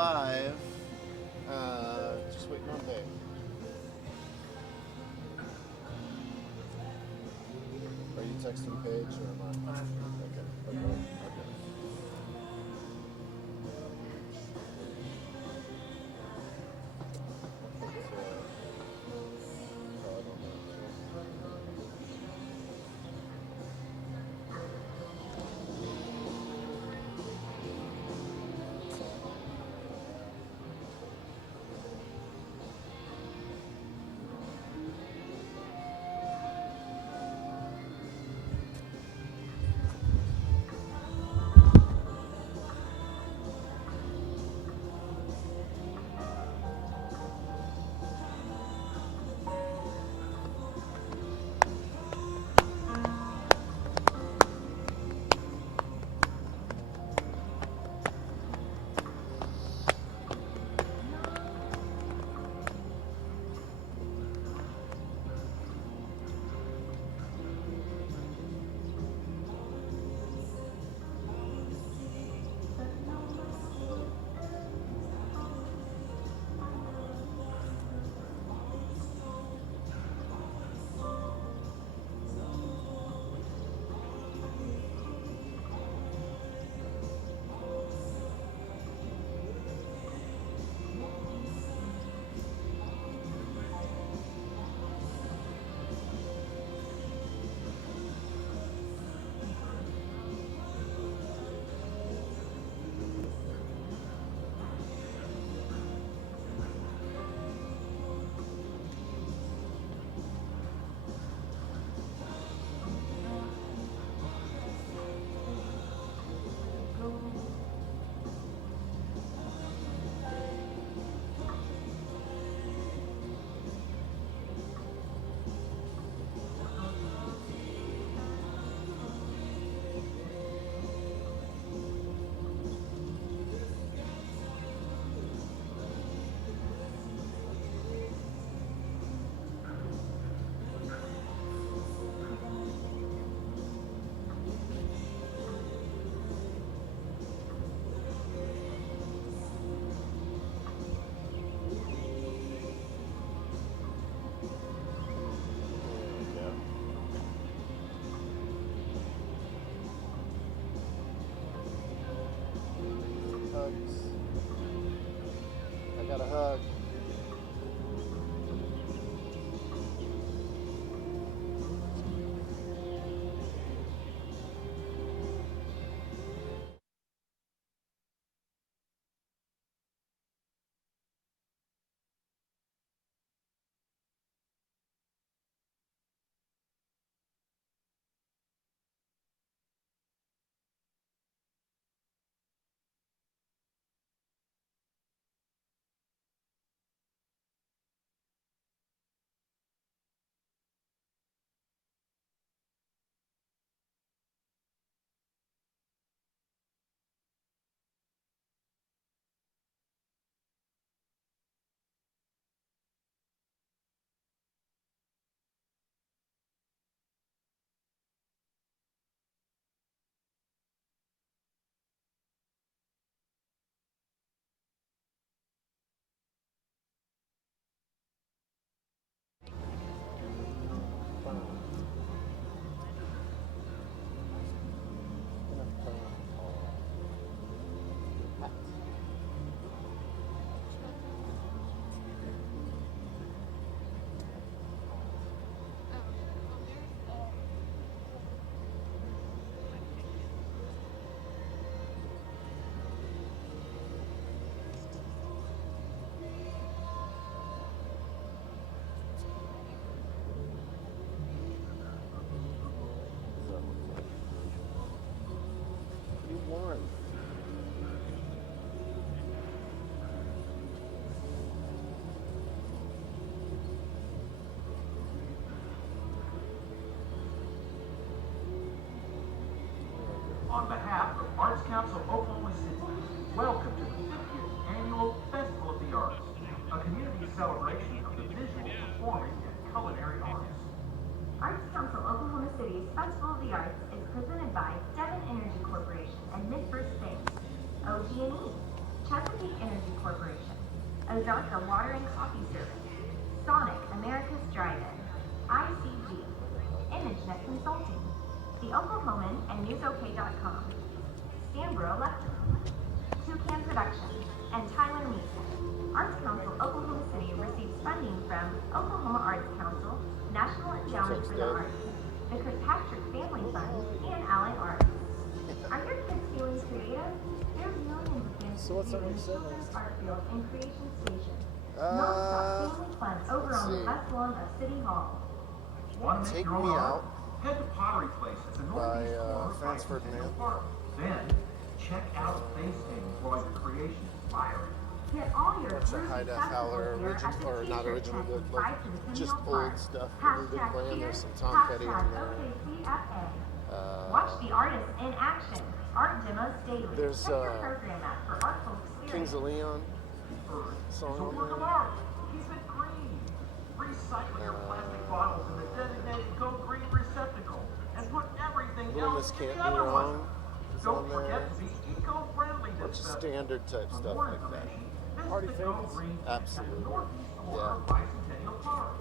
live. Just waiting on Dave. Are you texting Paige or am I? Okay. Hugs. I got a hug. You won. On behalf of Arts Council Oklahoma City, welcome to the 50th Annual Festival of the Arts, a community celebration of the visual, performing, and culinary arts. Arts Council Oklahoma City's Festival of the Arts is presented by Devon Energy Corporation and MidFirst Bank, OG&E, Chesapeake Energy Corporation, Ozarka Water and Coffee Service, Sonic America's Drive-In, ICG, ImageNet Consulting, The Oklahoman and NewsOK.com, Stambro Electric, Toucan Productions, and Tyler Meese. Arts Council Oklahoma City receives funding from Oklahoma Arts Council, National Endowment for the Arts, the Kirkpatrick Family Fund, and Allied Arts. Are your kids feeling creative? They're viewing and begin So what's that to we do said children's next? art field and creation station. Non-stop family fun over let's on the see. west lawn of City Hall. Want to Take make your Me own Out art? Head to Pottery Place at the by, northeast corner of Franz Bicentennial Ferdinand. Park. Then check out face paintings while your creation is inspiring. Get all your Bunch of groovy high def festival Howler gear original, at the or not t-shirt original, tent but in like Bicentennial just Park. old stuff that we've been playing. There's some Tom Petty on there. OKCFA. Watch the artists in action. Art demos daily. There's, Check your program app for artful Kings experience. of Leon song It's a on work of there. art. Keep it green. Recycle your plastic bottles in the designated Go Green receptacle and put everything Little else Miss in Can't the Be other one. Wrong is Don't on forget there. to be eco-friendly Bunch this of festival. standard type For stuff more like that. information, visit Party the Go favorites? Green Absolutely. at the northeast corner Yeah. of Bicentennial Park.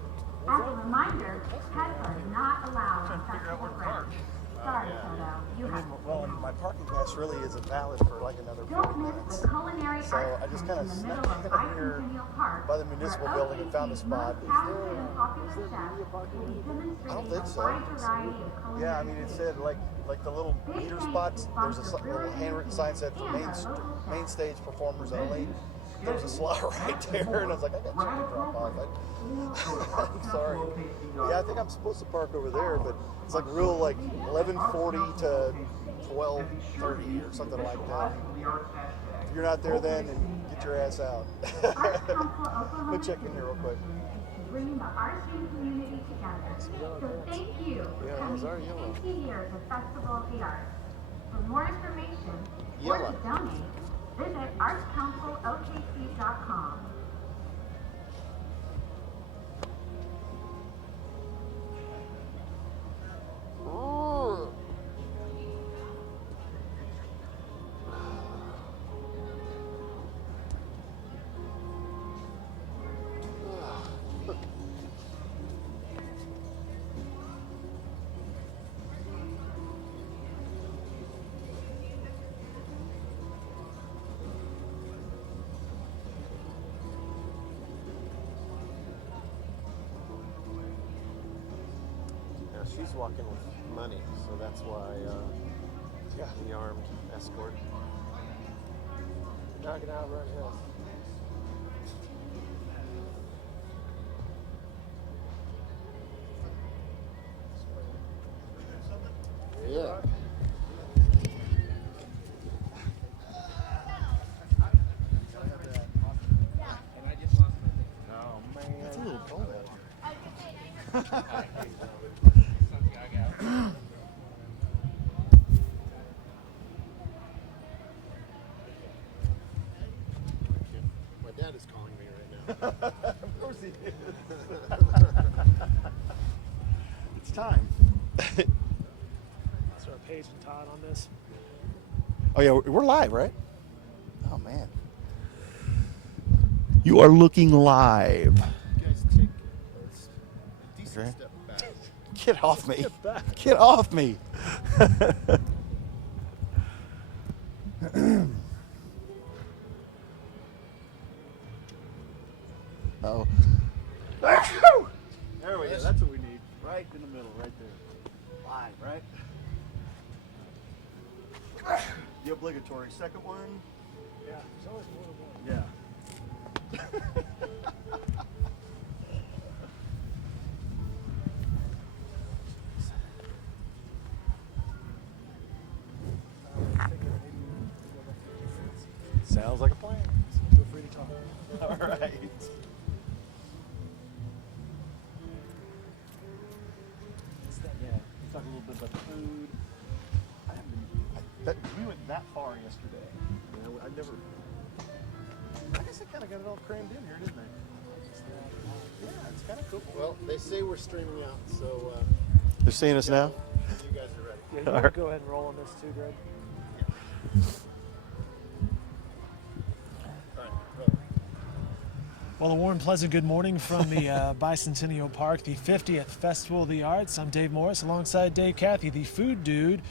As a reminder, pets are not allowed on festival grounds. Sorry, yeah. Toto. You I have mean, well, and my parking pass really isn't valid for like another 40 Don't minutes. miss the culinary So arts I just tent kinda in the snuck middle of in here Bicentennial Park, by the municipal where building and found a OKC's spot. most talented and popular chefs will be demonstrating think a so. wide variety of culinary Yeah, I mean, it said like the little meter spots. There's a little handwritten sign said for main stage performers only. There was a slot right there, and I was like, I got something to drop off. I'm sorry. Yeah, I think I'm supposed to park over there, but it's like real like 11:40 to 12:30 or something like that. If you're not there then, then get your ass out. Arts Council Oklahoma Let me check in here real quick. bringing the arts and community together. So thank you for Yeah, coming those are to yellow. 50 years of Festival of the Arts. For more information or Yellow. to donate, visit artscouncilokc.com. Ooh. Now she's walking with money, so that's why the armed escort. Knocking out Red Hill. Yeah. Oh man, It's a little cold out here. My dad is calling me right now. of course he is. It's time. So our Paige and Todd on this. Oh yeah, we're live, right? Oh man. You are looking live. You guys take a decent Okay. step back. Get off me. Get back. Get off me. Oh. There we go. That's what we need. Right in the middle, right there. Live, right? The obligatory second one. Yeah, there's always more than one. Yeah. Sounds like a plan. Feel free to talk. All right. Yeah, talk a little bit about the food. We went that far yesterday. I never. I guess I kind of got it all crammed in here, didn't I? Yeah, it's kind of cool. Well, they say we're streaming out, so They're seeing us now. you guys are ready. Yeah, you want to go ahead and roll on this too, Greg? Well, a warm, pleasant good morning from the Bicentennial Park, the 50th Festival of the Arts. I'm Dave Morris, alongside Dave Cathy, the food dude,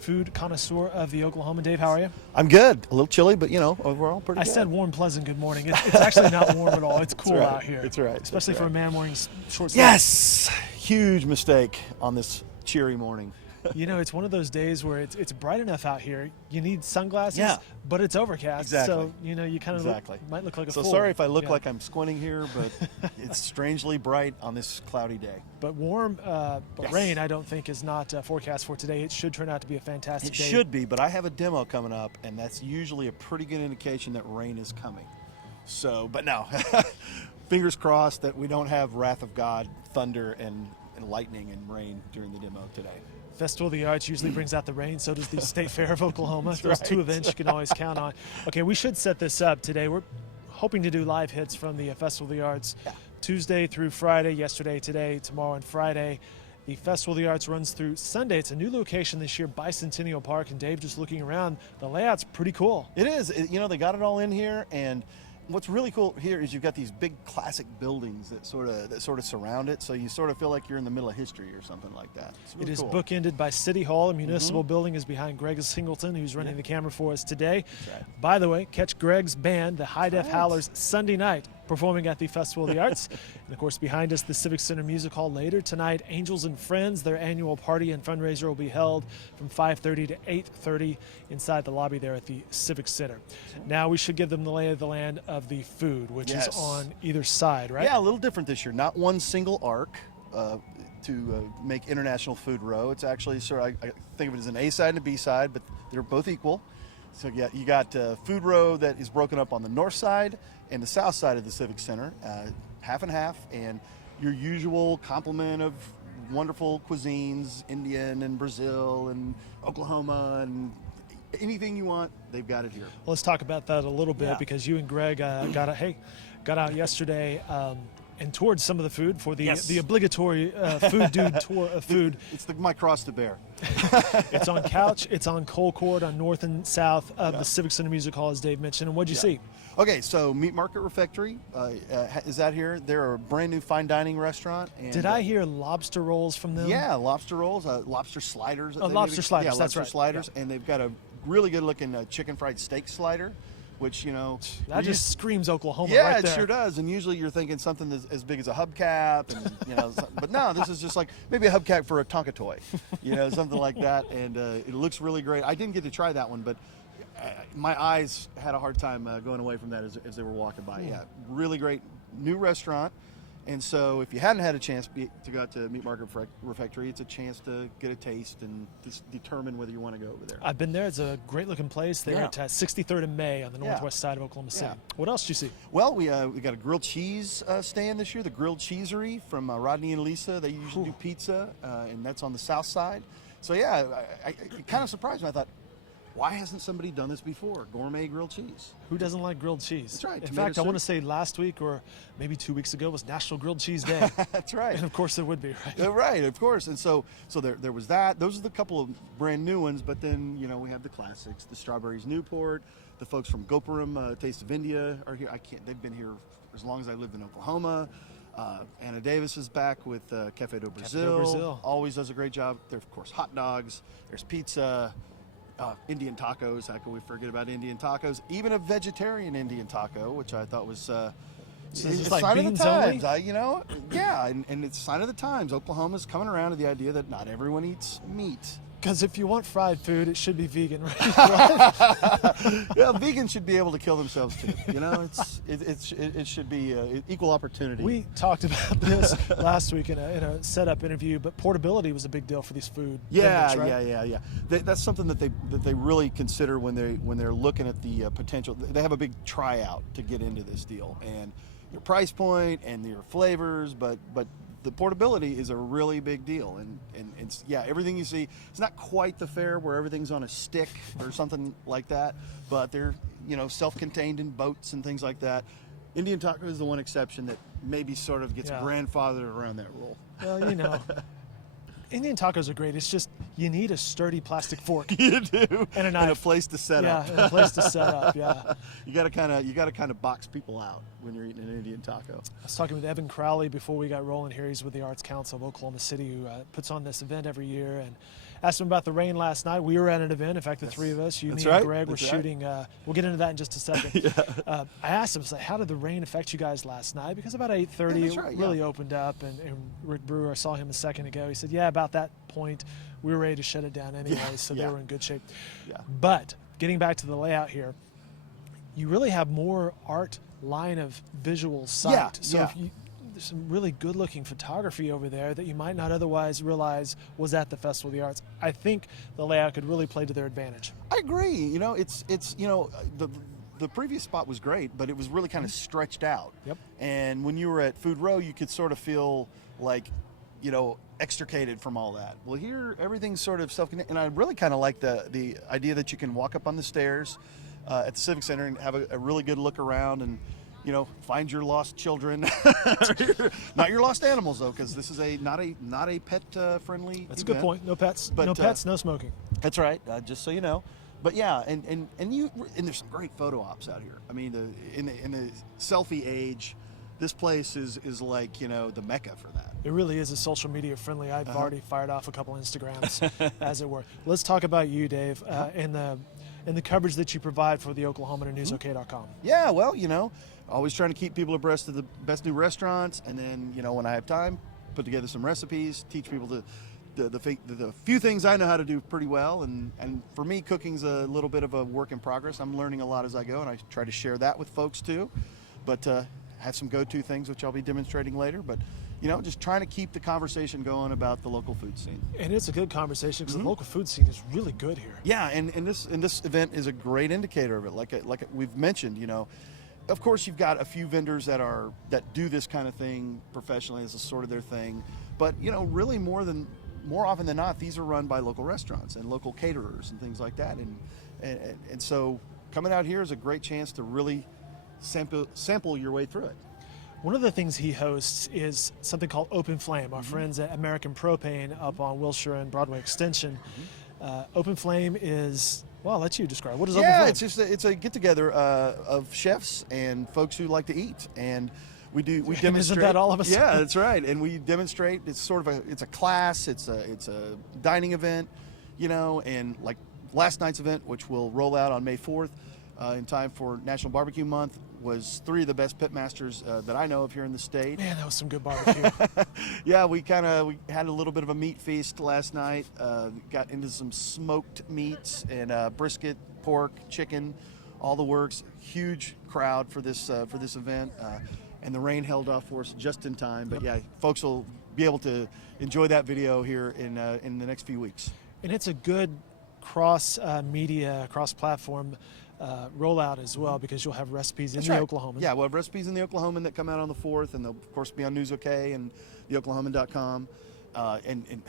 food connoisseur of the Oklahoma. Dave, how are you? I'm good. A little chilly, but overall pretty I good. said warm, pleasant good morning. It's actually not warm at all. It's cool right. out here. It's right. Especially That's for a right. man wearing short sleeves. Yes! Huge mistake on this cheery morning. You know, it's one of those days where it's bright enough out here. You need sunglasses, Yeah. but it's overcast. Exactly. So, you know, you kind of might look like a So fool. sorry if I look Yeah. like I'm squinting here, but it's strangely bright on this cloudy day. But warm, but Yes. rain, I don't think, is not forecast for today. It should turn out to be a fantastic It day. should be, but I have a demo coming up, and that's usually a pretty good indication that rain is coming. So, but no, fingers crossed that we don't have wrath of God, thunder, and lightning and rain during the demo today. Festival of the Arts usually brings out the rain. So does the State Fair of Oklahoma. Those two right. events you can always count on. Okay, we should set this up today. We're hoping to do live hits from the Festival of the Arts Tuesday through Friday, yesterday, today, tomorrow, and Friday. The Festival of the Arts runs through Sunday. It's a new location this year, Bicentennial Park. And Dave, just looking around, the layout's pretty cool. It is. They got it all in here, and what's really cool here is you've got these big classic buildings that sort of surround it, so you sort of feel like you're in the middle of history or something like that. It's really It is cool. bookended by City Hall. A municipal building is behind Greg Singleton, who's running the camera for us today. That's right. By the way, catch Greg's band, the High Def Right. Howlers, Sunday night, performing at the Festival of the Arts. And of course, behind us, the Civic Center Music Hall later tonight. Angels and Friends, their annual party and fundraiser will be held from 5:30 to 8:30 inside the lobby there at the Civic Center. Now we should give them the lay of the land of the food, which Yes. is on either side, right? Yeah, a little different this year. Not one single arc to make International Food Row. It's actually I think of it as an A side and a B side, but they're both equal. So yeah, you got Food Row that is broken up on the north side and the south side of the Civic Center, half and half, and your usual complement of wonderful cuisines, Indian and Brazil and Oklahoma and anything you want, they've got it here. Well, let's talk about that a little bit Yeah. because you and Greg got out yesterday and toured some of the food for the Yes. the obligatory food dude tour of food. It's my cross to bear. It's on Couch, it's on Cole Court on north and south of the Civic Center Music Hall, as Dave mentioned. And what'd you see? Okay, so Meat Market Refectory is out here. They're a brand new fine dining restaurant. And, Did I hear lobster rolls from them? Yeah, lobster rolls, lobster sliders. Oh, lobster sliders, Yeah, that's lobster right. sliders, and they've got a really good looking chicken fried steak slider, which That just screams Oklahoma yeah, right it there. sure does. And usually you're thinking something as big as a hubcap, and but no, this is just like maybe a hubcap for a Tonka toy, something like that. And it looks really great. I didn't get to try that one, but my eyes had a hard time going away from that as they were walking by. Yeah, really great new restaurant. And so if you hadn't had a chance to go out to Meat Market Refectory, it's a chance to get a taste and determine whether you want to go over there. I've been there. It's a great looking place. They're Yeah. at 63rd and May on the Yeah. northwest side of Oklahoma City. Yeah. What else did you see? Well, we got a grilled cheese stand this year, the Grilled Cheesery from Rodney and Lisa. They usually do pizza, and that's on the south side. So yeah, it kind of surprised me. I thought, why hasn't somebody done this before? Gourmet grilled cheese. Who doesn't like grilled cheese? That's right, In tomato fact, I want to soup. say last week or maybe 2 weeks ago was National Grilled Cheese Day. That's right. And of course there would be, right? Yeah, right, of course. And so there was that. Those are the couple of brand new ones. But then we have the classics, the Strawberries Newport. The folks from Gopuram, Taste of India are here. They've been here as long as I lived in Oklahoma. Anna Davis is back with Café do Brasil. Brasil. Always does a great job. There's of course hot dogs. There's pizza. Indian tacos. How can we forget about Indian tacos? Even a vegetarian Indian taco, which I thought was So it's is a this like sign of the beans only? times. Yeah, and it's a sign of the times. Oklahoma's coming around to the idea that not everyone eats meat. Because if you want fried food, it should be vegan, right? Yeah, vegans should be able to kill themselves too. It should be equal opportunity. We talked about this last week in a setup interview, but portability was a big deal for these food vendors, right? Yeah. That's something that they really consider when they're looking at the potential. They have a big tryout to get into this deal, and your price point and your flavors, but the portability is a really big deal, and it's everything you see. It's not quite the fare where everything's on a stick or something like that, but they're self-contained in boats and things like that. Indian taco is the one exception that maybe sort of gets Yeah. grandfathered around that rule. Well, Indian tacos are great. It's just you need a sturdy plastic fork. You do, And a knife. place to set up. Yeah, and a place to set up. Yeah. You got to kind of box people out. when you're eating an Indian taco. I was talking with Evan Crowley before we got rolling here. He's with the Arts Council of Oklahoma City, who puts on this event every year. And asked him about the rain last night. We were at an event. In fact, the three of us, you, me, and Greg, were shooting. We'll get into that in just a second. I asked him, I was like, how did the rain affect you guys last night? Because about 8:30, it really opened up. And Rick Brewer, I saw him a second ago. He said, yeah, about that point, we were ready to shut it down anyway. So they were in good shape. But getting back to the layout here, you really have more art line of visual sight. So if you, there's some really good looking photography over there that you might not otherwise realize was at the Festival of the Arts. I think the layout could really play to their advantage. I agree. You know, it's you know, the previous spot was great, but it was really kind of stretched out. Yep. And when you were at Food Row, you could sort of feel like, you know, extricated from all that. Well, here everything's sort of self-connected, and I really kind of like the idea that you can walk up on the stairs at the Civic Center and have a really good look around and, you know, find your lost children. Not your lost animals, though, because this is not a pet friendly. That's a good point. No pets. But, no pets. No smoking. That's right. Just so you know. But yeah, and there's some great photo ops out here. I mean, in the selfie age, this place is like, you know, the mecca for that. It really is a social media friendly. I've already fired off a couple Instagrams, as it were. Let's talk about you, Dave, and the coverage that you provide for the Oklahoman and NewsOK.com. Yeah, well, you know, always trying to keep people abreast of the best new restaurants, and then, you know, when I have time, put together some recipes, teach people the few things I know how to do pretty well, and for me, cooking's a little bit of a work in progress. I'm learning a lot as I go, and I try to share that with folks too. But have some go-to things which I'll be demonstrating later. But you know, just trying to keep the conversation going about the local food scene. And it's a good conversation because the local food scene is really good here. Yeah, and this event is a great indicator of it. Like we've mentioned, you know, of course you've got a few vendors that do this kind of thing professionally as a sort of their thing, but you know, really more often than not, these are run by local restaurants and local caterers and things like that. And so coming out here is a great chance to really sample your way through it. One of the things he hosts is something called Open Flame. Our friends at American Propane up on Wilshire and Broadway Extension. Open Flame is, well, I'll let you describe. What is Open Flame? Yeah, it's a get-together of chefs and folks who like to eat. And we demonstrate. Isn't that all of us? Yeah, that's right. And we demonstrate. It's sort of it's a class. It's a dining event, you know. And like last night's event, which will roll out on May 4th, in time for National Barbecue Month, was 3 of the best pitmasters that I know of here in the state. Man, that was some good barbecue. Yeah, we had a little bit of a meat feast last night. Got into some smoked meats and brisket, pork, chicken, all the works. Huge crowd for this event, and the rain held off for us just in time. But yeah, folks will be able to enjoy that video here in the next few weeks. And it's a good cross-media, cross-platform rollout as well, because you'll have recipes in the Oklahoman. Yeah, we'll have recipes in the Oklahoman that come out on the 4th, and they'll of course be on NewsOK and theoklahoman.com. And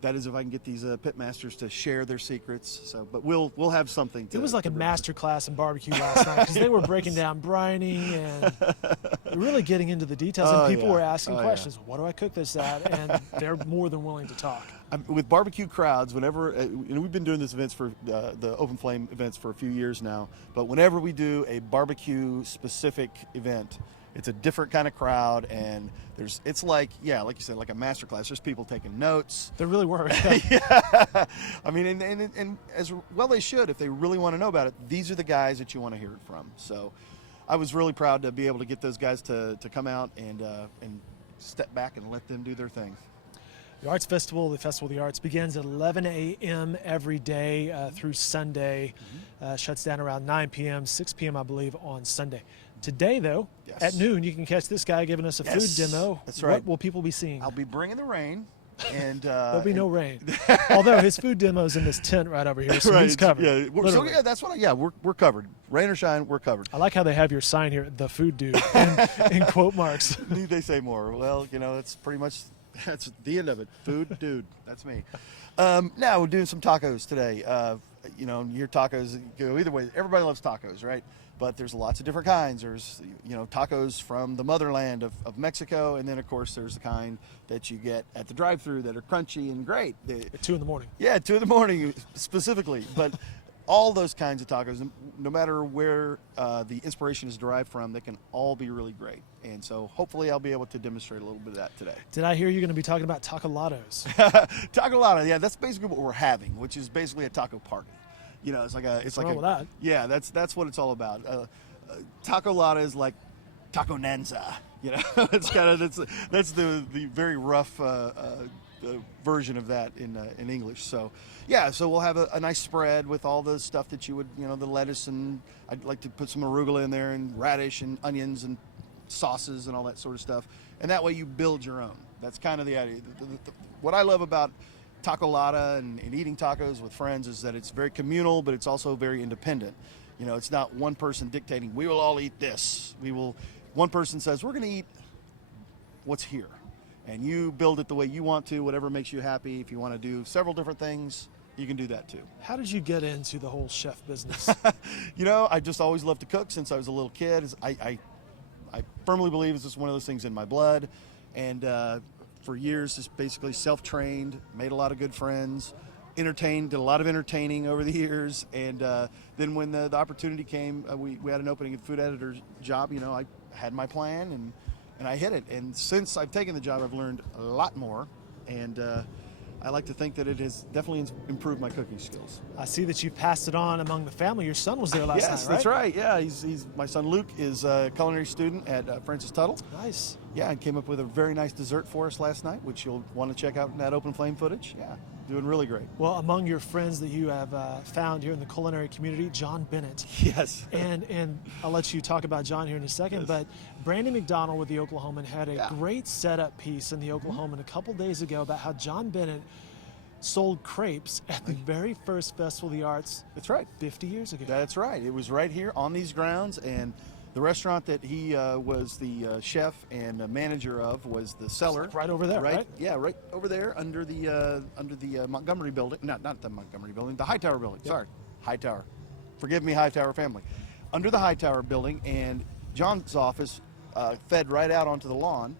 that is if I can get these pitmasters to share their secrets. So, but we'll have something. It was like a master class in barbecue last night, because they were breaking down brining and really getting into the details. And people were asking questions. What do I cook this at? And they're more than willing to talk. With barbecue crowds, whenever and we've been doing this events for the Open Flame events for a few years now, but whenever we do a barbecue specific event, it's a different kind of crowd, and it's like you said, like a master class. There's people taking notes. There really were. Yeah. I mean, and as well they should, if they really want to know about it. These are the guys that you want to hear it from. So I was really proud to be able to get those guys to come out and step back and let them do their thing. The Arts Festival, the Festival of the Arts, begins at 11 a.m. every day through Sunday. Shuts down around 9 p.m., 6 p.m., I believe, on Sunday. Today, though, at noon, you can catch this guy giving us a food demo. That's right. What will people be seeing? I'll be bringing the rain. And there'll be no rain. Although his food demo's in this tent right over here, so he's covered. Yeah, that's what. We're covered. Rain or shine, we're covered. I like how they have your sign here, "The Food Dude," in quote marks. Need they say more? Well, you know, that's pretty much the end of it. Food Dude, that's me. Now we're doing some tacos today. You know, your tacos go either way. Everybody loves tacos, right? But there's lots of different kinds. There's, you know, tacos from the motherland of Mexico, and then of course there's the kind that you get at the drive-thru that are crunchy and great. At 2 in the morning. Yeah, 2 in the morning specifically. But all those kinds of tacos, no matter where the inspiration is derived from, they can all be really great. And so hopefully I'll be able to demonstrate a little bit of that today. Did I hear you're going to be talking about tacolados? Tacolata, yeah, that's basically what we're having, which is basically a taco party. You know, it's like a, it's What's like wrong a, with that? yeah, that's what it's all about. Tacolata is like taco nanza. You know, it's kind of that's the very rough version of that in English. So, yeah, so we'll have a nice spread with all the stuff that you would, you know, the lettuce, and I'd like to put some arugula in there, and radish and onions and sauces and all that sort of stuff. And that way you build your own. That's kind of the idea. What I love about tacolata and eating tacos with friends is that it's very communal, but it's also very independent. You know, it's not one person dictating, we will all eat this. One person says, we're going to eat what's here. And you build it the way you want to, whatever makes you happy. If you want to do several different things, you can do that too. How did you get into the whole chef business? You know, I just always loved to cook since I was a little kid. I firmly believe it's just one of those things in my blood. And for years, just basically self-trained, made a lot of good friends, did a lot of entertaining over the years. And then when the opportunity came, we had an opening at food editor's job. You know, I had my plan and I hit it. And since I've taken the job, I've learned a lot more. And I like to think that it has definitely improved my cooking skills. I see that you've passed it on among the family. Your son was there last night, Yes, right? that's right. Yeah, he's my son Luke is a culinary student at Francis Tuttle. Nice. Yeah, and came up with a very nice dessert for us last night, which you'll want to check out in that open flame footage. Yeah, doing really great. Well, among your friends that you have found here in the culinary community, John Bennett. Yes. And I'll let you talk about John here in a second, Yes. but Brandon McDonald with the Oklahoman had a Yeah. great setup piece in the Oklahoman a couple days ago about how John Bennett sold crepes at the very first Festival of the Arts That's right. 50 years ago. That's right. It was right here on these grounds, and the restaurant that he was the chef and manager of was the cellar. Right over there, right? Yeah, right over there under the Montgomery building. Not the Montgomery building, the Hightower building. Yep. Sorry, Hightower. Forgive me, Hightower family. Under the Hightower building, and John's office fed right out onto the lawn,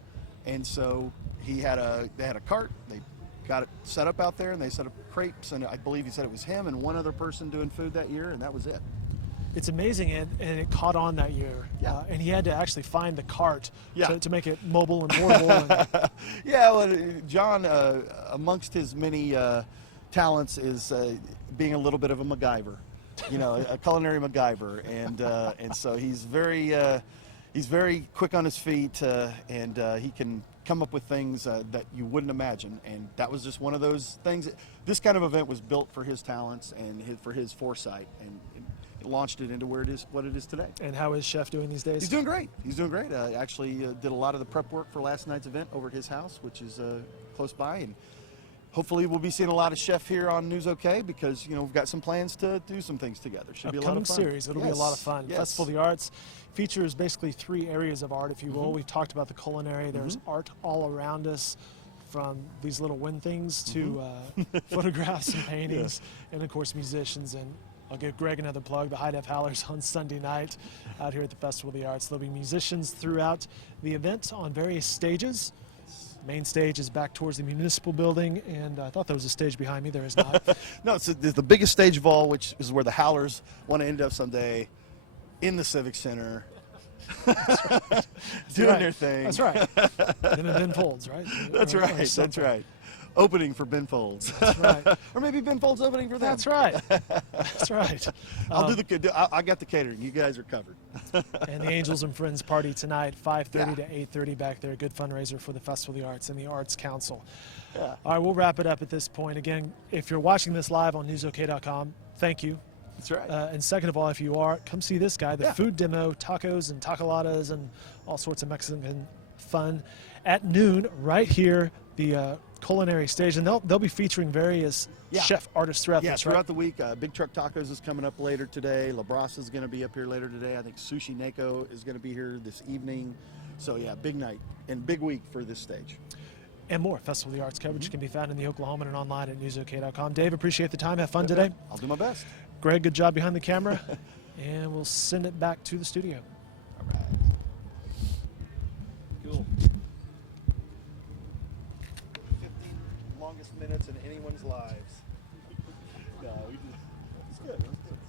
and so they had a cart. They got it set up out there, and they set up crepes, and I believe he said it was him and one other person doing food that year, and that was it. It's amazing, and it caught on that year. Yeah. And he had to actually find the cart Yeah. to make it mobile and portable. And Yeah, well, John, amongst his many talents, is being a little bit of a MacGyver, you know, a culinary MacGyver, and so he's very quick on his feet, and he can come up with things that you wouldn't imagine, and that was just one of those things. This kind of event was built for his talents and for his foresight, and it launched it into what it is today. And how is Chef doing these days? He's doing great. He's doing great. Actually, did a lot of the prep work for last night's event over at his house, which is close by, and hopefully we'll be seeing a lot of Chef here on News OK, because you know we've got some plans to do some things together. Should be a lot Upcoming of fun. series. It'll be a lot of fun. Yes. Festival of the Arts features basically 3 areas of art, if you will. We've talked about the culinary. There's art all around us, from these little wind things to photographs and paintings, and of course musicians. And I'll give Greg another plug, the High Def Howlers on Sunday night out here at the Festival of the Arts. There'll be musicians throughout the event on various stages. Main stage is back towards the municipal building, and I thought there was a stage behind me. There is not. No, it's the biggest stage of all, which is where the Howlers want to end up someday, in the Civic Center, doing right. their thing. That's right. Them and Ben Folds, right? That's Or right. That's something. right. Opening for Ben Folds. That's right. Or maybe Ben Folds opening for them. That's right. That's right. I got the catering. You guys are covered. And the Angels and Friends party tonight, 5:30 Yeah. to 8:30 back there. Good fundraiser for the Festival of the Arts and the Arts Council. Yeah. All right, we'll wrap it up at this point. Again, if you're watching this live on newsok.com, thank you. That's right. And second of all, if you are, come see this guy, the Yeah. food demo, tacos and tacoladas and all sorts of Mexican fun at noon right here, the culinary stage. And they'll be featuring various Yeah. chef artists throughout Yeah, this, throughout right? the week. Big Truck Tacos is coming up later today. La Brasa is going to be up here later today. I think Sushi Neko is going to be here this evening. So, yeah, big night and big week for this stage. And more Festival of the Arts coverage can be found in the Oklahoman and online at newsok.com. Dave, appreciate the time. Have fun today. I'll do my best. Greg, good job behind the camera. And we'll send it back to the studio. All right. Cool. 15 longest minutes in anyone's lives. No, we just... Good. It was good.